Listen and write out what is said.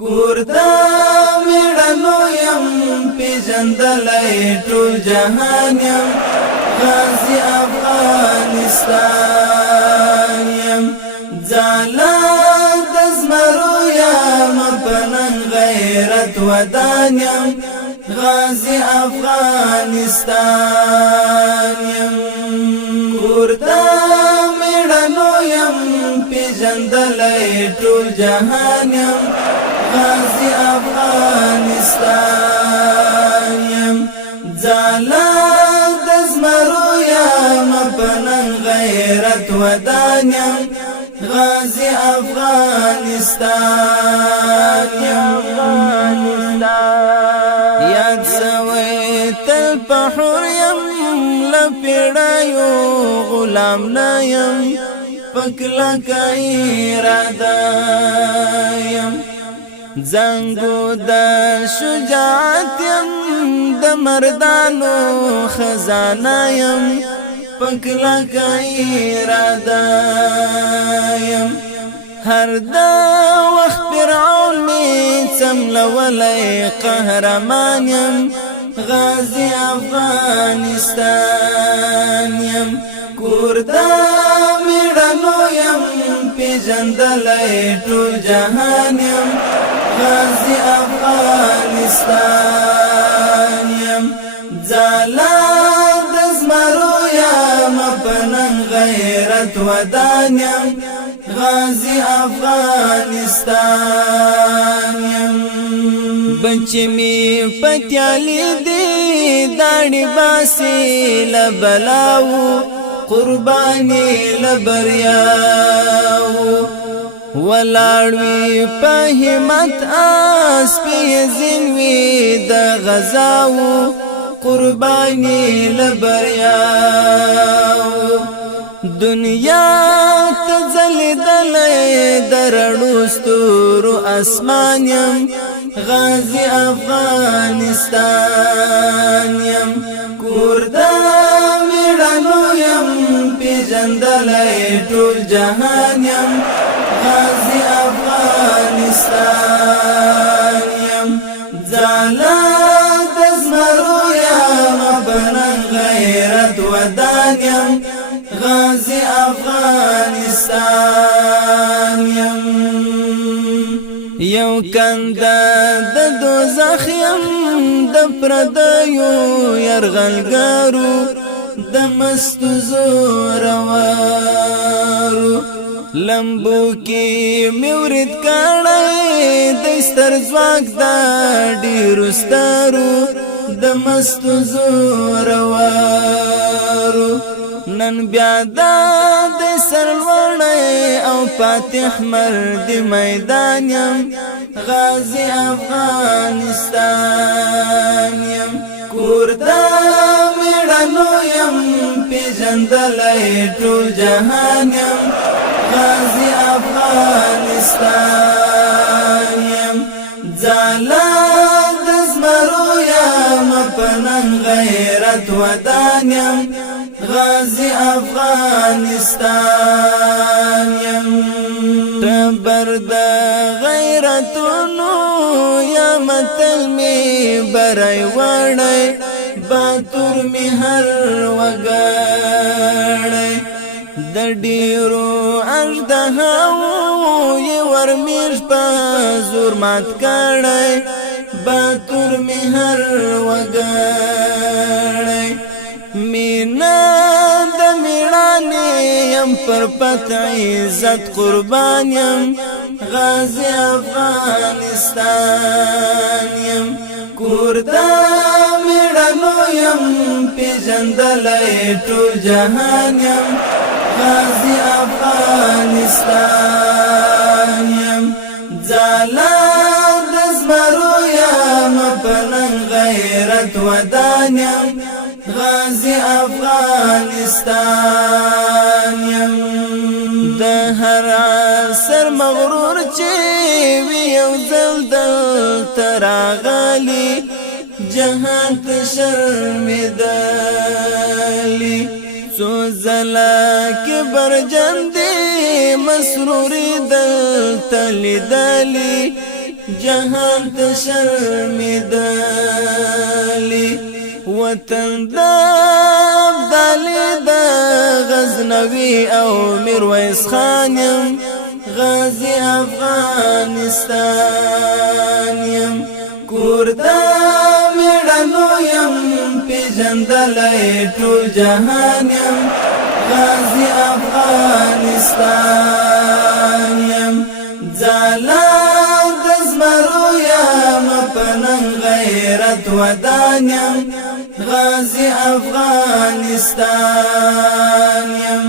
کوردا میړنو یم پیژندلای ټول جهان یم غازی افغانستان یم ځاله د زمرو یم پنن غیرت ودان یم غازی افغانستان یم کوردا میړنو یم پیژندلای ټول جهان یم غازی افغانستان یم ځاله د زمرو یم پنن غیرت ودان یم غازی افغانستان یم یاد سوی تل پحور یم لپیڑایو غلام نایم پکلا کئی رادا یم زنگو دا شجاعت یم د مردانو خزانه یم پکلا کئی رادا یم هر دا وقت فرعون می څملولی قهرمان یم غازی افغانستان یم کوردا میړنو یم پیژندلای ټول جهان یم غازی افغانستان یم ځاله د زمرو یم پنن غیرت ودان یم غازی افغانستان یم بچی می پتیالی دی داڑی باسی لبلاو قربانی لبریاو ولاړوی په همت آس پی زینوی د غزاو قربانی لبریاو دنیا تزلیدلی درړو ستورو اسمان یم غازی افغانستان یم کوردا میړنو یم پیژندلای ټول جهان یم غازی افغانستان یم ځاله د زمرو یم پنن غیرت ودان یم غازی افغانستان یم یو کنده د دوزخ یم د پردیو یرغلګرو د مستو زورورو لمبو کې میورید کړی د ستر ځواک د ډیرو سترو د مستو زورورو نن بیا د سرلوړی او فاتح مرد میدان یم غازی افغانستان یم کوردا میړنو یم پیژندلای ټول جهان یم غازی افغانستان یم ځاله د زمرو یم پنن غیرت ودان یم غازی افغانستان یم تبر د غیرتونو یا متل می برای وړی باتور می هر وګړی د ډیرو اژدهاو یې ورمیږ په زور مات کړی باتور می هر وګړی مینا د میړانې یم پر پت عزت قربان یم غازی افغانستان یم کوردا میړنو یم پیژندلای ټول جهان یم غازی افغانستان یم ځاله د زمرو یم پنن غیرت ودان یم غازی افغانستان یم د هر عصر مغرور چې وی یو ځل دلته راغلی جهان ته شرمېدلی څو ځله کبرجن دی مسروری دلته لیدلی جهان ته شرمېدلي وطن د ابدالي د غزنوي او میرویس خان یم غازی افغانستان یم کور د میړنو یم پیژندلی ټول جهان یم غازی افغانستان یم ځاله د زمرو یم په ننګ غیرت ودان یم غازی افغانستان یم